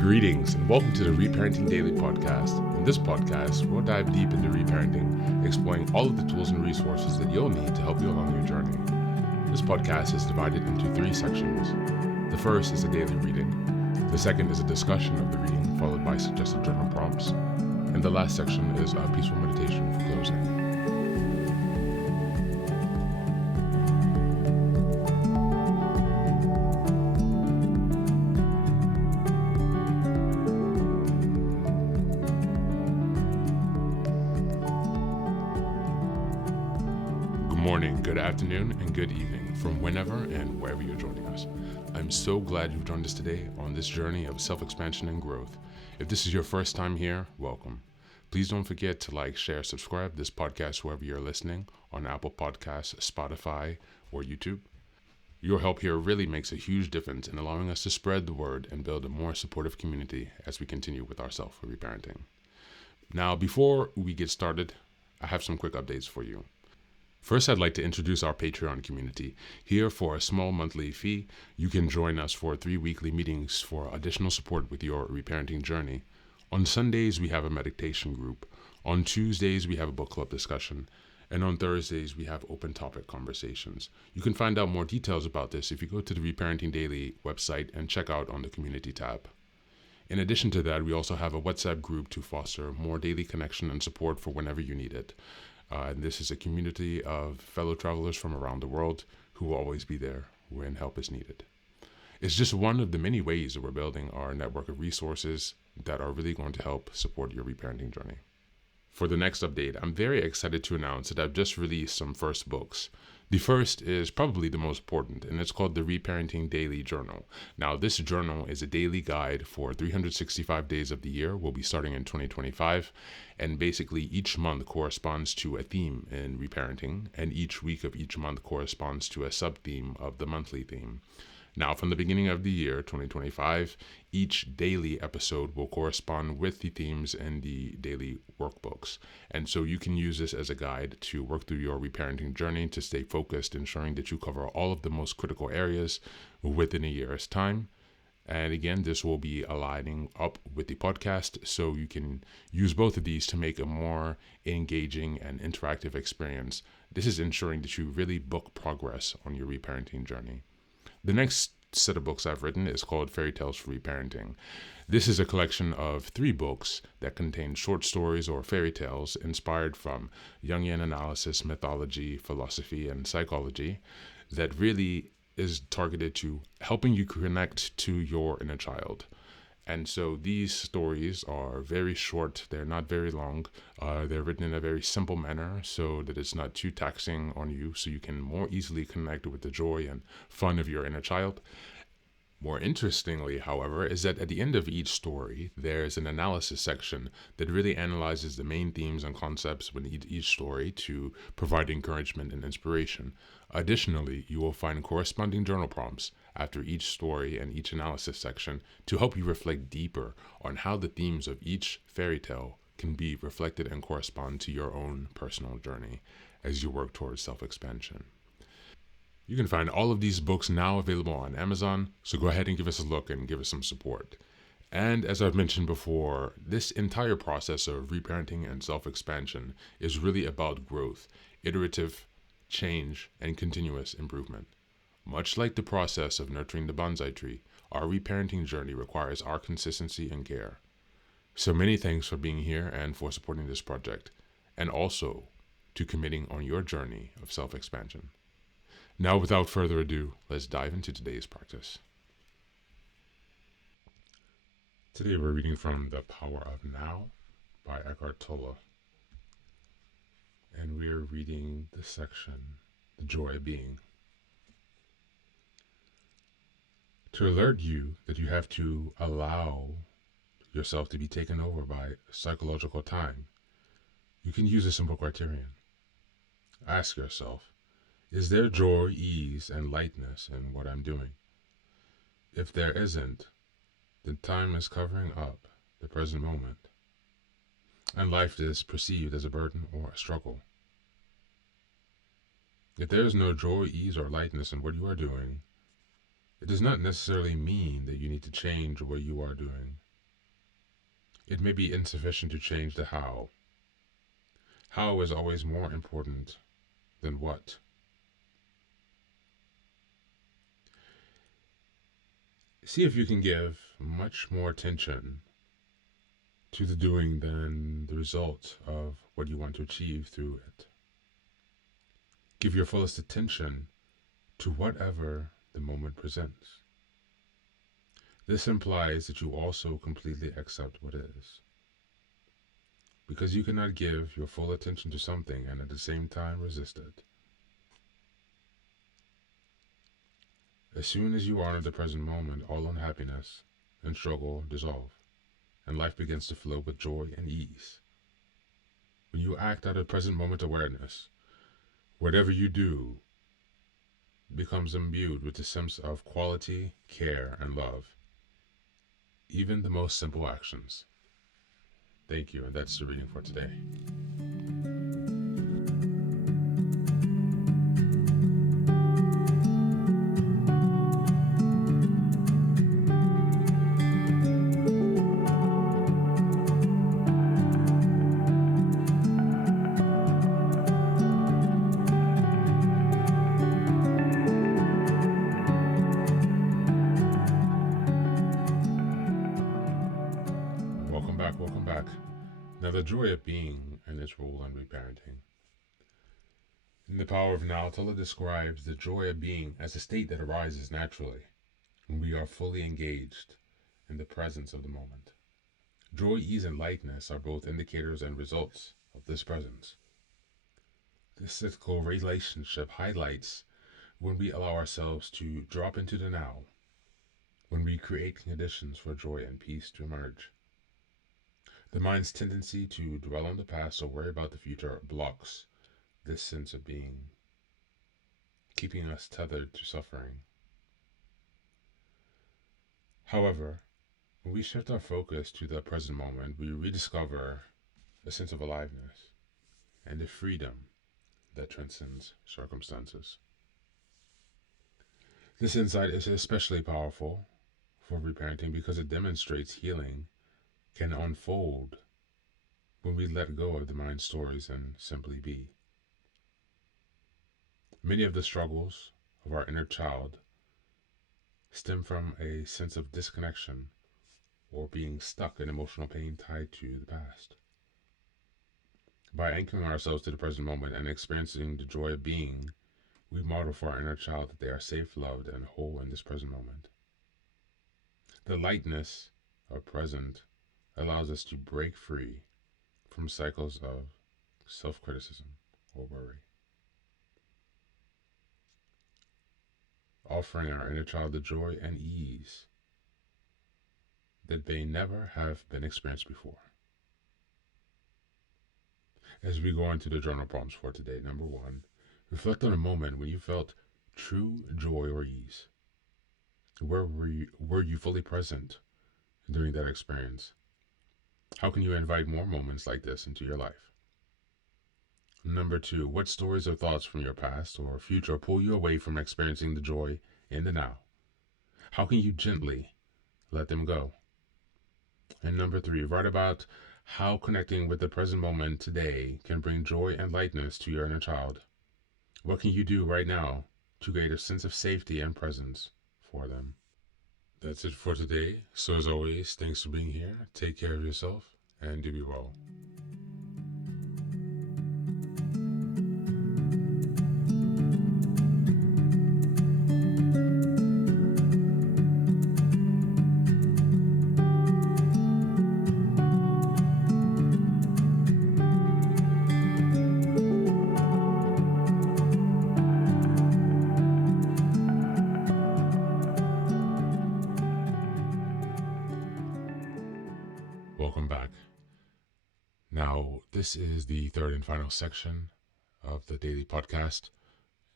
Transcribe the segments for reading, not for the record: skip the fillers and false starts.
Greetings and welcome to the Reparenting Daily podcast. In this podcast, we'll dive deep into reparenting, exploring all of the tools and resources that you'll need to help you along your journey. This podcast is divided into 3 sections. The first is a daily reading. The second is a discussion of the reading, followed by suggested journal prompts. And the last section is a peaceful meditation for closing. Good morning, good afternoon, and good evening from whenever and wherever you're joining us. I'm so glad you've joined us today on this journey of self-expansion and growth. If this is your first time here, welcome. Please don't forget to like, share, subscribe this podcast wherever you're listening, on Apple Podcasts, Spotify, or YouTube. Your help here really makes a huge difference in allowing us to spread the word and build a more supportive community as we continue with our self-reparenting. Now, before we get started, I have some quick updates for you. First, I'd like to introduce our Patreon community. Here, for a small monthly fee, you can join us for 3 weekly meetings for additional support with your reparenting journey. On Sundays, we have a meditation group. On Tuesdays, we have a book club discussion. And on Thursdays, we have open topic conversations. You can find out more details about this if you go to the Reparenting Daily website and check out on the community tab. In addition to that, we also have a WhatsApp group to foster more daily connection and support for whenever you need it. And this is a community of fellow travelers from around the world who will always be there when help is needed. It's just one of the many ways that we're building our network of resources that are really going to help support your reparenting journey. For the next update, I'm very excited to announce that I've just released some first books. The first is probably the most important, and it's called the Reparenting Daily Journal. Now, this journal is a daily guide for 365 days of the year. We'll be starting in 2025, and basically each month corresponds to a theme in reparenting, and each week of each month corresponds to a sub-theme of the monthly theme. Now, from the beginning of the year, 2025, each daily episode will correspond with the themes in the daily workbooks. And so you can use this as a guide to work through your reparenting journey to stay focused, ensuring that you cover all of the most critical areas within a year's time. And again, this will be aligning up with the podcast, so you can use both of these to make a more engaging and interactive experience. This is ensuring that you really book progress on your reparenting journey. The next set of books I've written is called Fairy Tales for Reparenting. This is a collection of 3 books that contain short stories or fairy tales inspired from Jungian analysis, mythology, philosophy, and psychology that really is targeted to helping you connect to your inner child. And so these stories are very short. They're not very long. They're written in a very simple manner so that it's not too taxing on you, so you can more easily connect with the joy and fun of your inner child. More interestingly, however, is that at the end of each story, there's an analysis section that really analyzes the main themes and concepts within each story to provide encouragement and inspiration. Additionally, you will find corresponding journal prompts after each story and each analysis section to help you reflect deeper on how the themes of each fairy tale can be reflected and correspond to your own personal journey as you work towards self-expansion. You can find all of these books now available on Amazon, so go ahead and give us a look and give us some support. And as I've mentioned before, this entire process of reparenting and self-expansion is really about growth, iterative change, and continuous improvement. Much like the process of nurturing the bonsai tree, our reparenting journey requires our consistency and care. So many thanks for being here and for supporting this project, and also to committing on your journey of self-expansion. Now, without further ado, let's dive into today's practice. Today we're reading from The Power of Now by Eckhart Tolle. And we're reading the section, The Joy of Being. To alert you that you have to allow yourself to be taken over by psychological time, you can use a simple criterion. Ask yourself, is there joy, ease, and lightness in what I'm doing? If there isn't, then time is covering up the present moment, and life is perceived as a burden or a struggle. If there is no joy, ease, or lightness in what you are doing, it does not necessarily mean that you need to change what you are doing. it may be insufficient to change the how. How is always more important than what. See if you can give much more attention to the doing than the result of what you want to achieve through it. Give your fullest attention to whatever the moment presents. This implies that you also completely accept what is, because you cannot give your full attention to something and at the same time resist it. As soon as you honor the present moment, all unhappiness and struggle dissolve, and life begins to flow with joy and ease. When you act out of present moment awareness, whatever you do becomes imbued with a sense of quality, care, and love, even the most simple actions. Thank you, and that's the reading for today. Welcome back. Now, the joy of being and its role in reparenting. In The Power of Now, Tola describes the joy of being as a state that arises naturally when we are fully engaged in the presence of the moment. Joy, ease, and lightness are both indicators and results of this presence. This cyclical relationship highlights when we allow ourselves to drop into the now, when we create conditions for joy and peace to emerge. The mind's tendency to dwell on the past or worry about the future blocks this sense of being, keeping us tethered to suffering. However, when we shift our focus to the present moment, we rediscover a sense of aliveness and a freedom that transcends circumstances. This insight is especially powerful for reparenting because it demonstrates healing can unfold when we let go of the mind's stories and simply be. Many of the struggles of our inner child stem from a sense of disconnection or being stuck in emotional pain tied to the past. By anchoring ourselves to the present moment and experiencing the joy of being, we model for our inner child that they are safe, loved, and whole in this present moment. The lightness of present allows us to break free from cycles of self-criticism or worry, offering our inner child the joy and ease that they never have been experienced before. As we go into the journal prompts for today, number 1, reflect on a moment when you felt true joy or ease. Where were you fully present during that experience? How can you invite more moments like this into your life? Number 2, what stories or thoughts from your past or future pull you away from experiencing the joy in the now? How can you gently let them go? And number 3, write about how connecting with the present moment today can bring joy and lightness to your inner child. What can you do right now to create a sense of safety and presence for them? That's it for today. So as always, thanks for being here. Take care of yourself and do be well. Welcome back. Now, this is the third and final section of the daily podcast.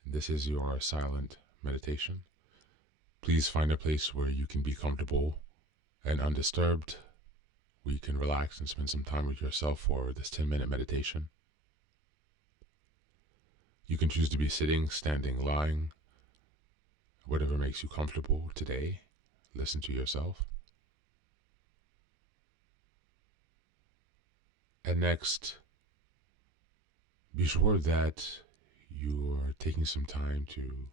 This is your silent meditation. Please find a place where you can be comfortable and undisturbed, where you can relax and spend some time with yourself for this 10-minute meditation. You can choose to be sitting, standing, lying, whatever makes you comfortable today. Listen to yourself. And next, be sure that you're taking some time to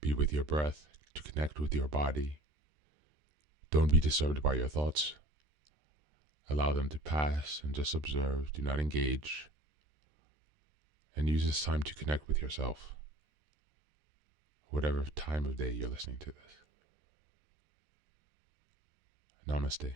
be with your breath, to connect with your body. Don't be disturbed by your thoughts. Allow them to pass and just observe. Do not engage. And use this time to connect with yourself, whatever time of day you're listening to this. Namaste.